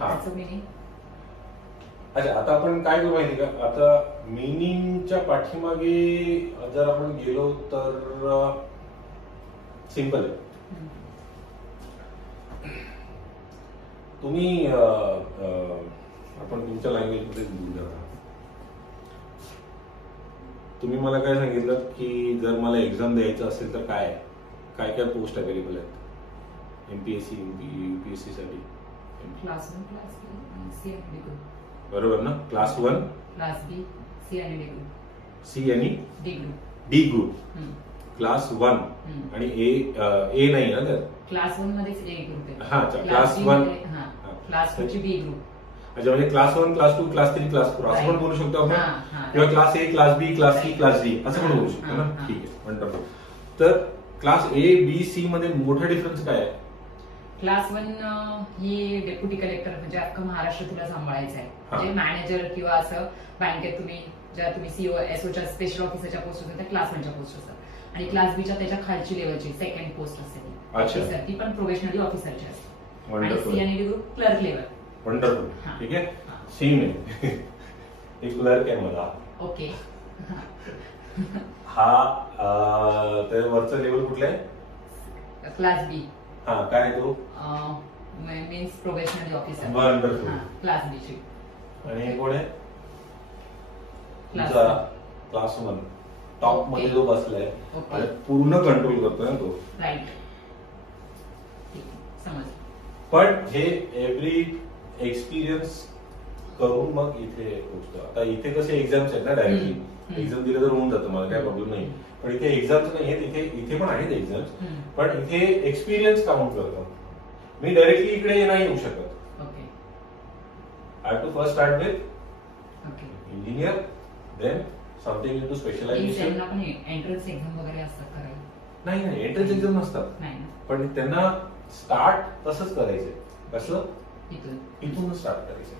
त्याचं मिनिंग. अच्छा, आता आपण काय करू माहिती का, आता मिनिंगच्या पाठीमागे जर आपण गेलो तर सिंपल आहे. तुम्ही आपण तुमच्या लँग्वेजमध्ये बोलू द्या. तुम्ही मला काय सांगितलं की जर मला एक्झाम द्यायचं असेल तर काय काय काय पोस्ट अवेलेबल आहेत एमपीएससी यूपीएससी साठी? क्लास 1 क्लास 2 सी आणि डी ग्रुप. बरोबर ना? क्लास 1 क्लास बी सी आणि डी ग्रुप. सी आणि D group. D group. Class 1 आणि ए नाही ना तर क्लास 1 मध्येच ए ग्रुप आहे. हा, क्लास 1. क्लास 2 ची बी ग्रुप. अच्छा, म्हणजे क्लास 1 क्लास 2 क्लास 3 क्लास 4 असं पण बोलू शकतो आपण, किंवा class A class B class C class D असं पण बोलू शकतो ना. ठीक आहे, वंडरफुल. तर क्लास ए बी सी मध्ये मोठा डिफरन्स काय आहे? क्लास 1 ही डेप्युटी कलेक्टर, म्हणजे अख्खं महाराष्ट्र तुला सांभाळायचं आहे. म्हणजे मॅनेजर किंवा असं बँकेत तुम्ही सीओ एसओच्या स्पेशल ऑफिसरच्या पोस्ट असतात त्या क्लास 1च्या पोस्ट असतात. आणि क्लास बीच्या त्याच्या खालची लेवलची सेकंड पोस्ट असते ऑफिसर, ती पण प्रोबेशनरी ऑफिसरची असते. आणि सी आणि D group clerk level. Wonderful. ठीक आहे, सेम आहे. एक क्लर्क आहे मला. ओके. हा तर वरचा लेवल कुठला आहे? Class B. हा, काय आहे तो? Means probationary officer. Wonderful. Class B ची. आणि कोण आहे? क्लास 1 टॉप मध्ये जो बसलाय आणि पूर्ण कंट्रोल करतोय ना तो. राईट, समज. पण हे एव्हरी एक्सपिरियन्स करून मग इथे पोहोचतो. आता इथे कसे एक्झाम्स आहेत ना, डायरेक्टली एक्झाम दिलं तर होऊन जातं, मला काय प्रॉब्लेम नाही. पण इथे एक्झाम्स नाही आहेत, इथे पण आहेत एक्झाम्स, पण इथे एक्सपिरियन्स काउंट करतो. मी डायरेक्टली इकडे नाही येऊ शकत. Okay. I have to first start with engineer, then something into specialisation. Entrance exam वगैरे असतात करायला? नाही, एंट्रन्स एक्झाम नसतात. नाही, पण त्यांना स्टार्ट तसंच करायचंय. कसं? इथून इथूनच स्टार्ट करायचंय.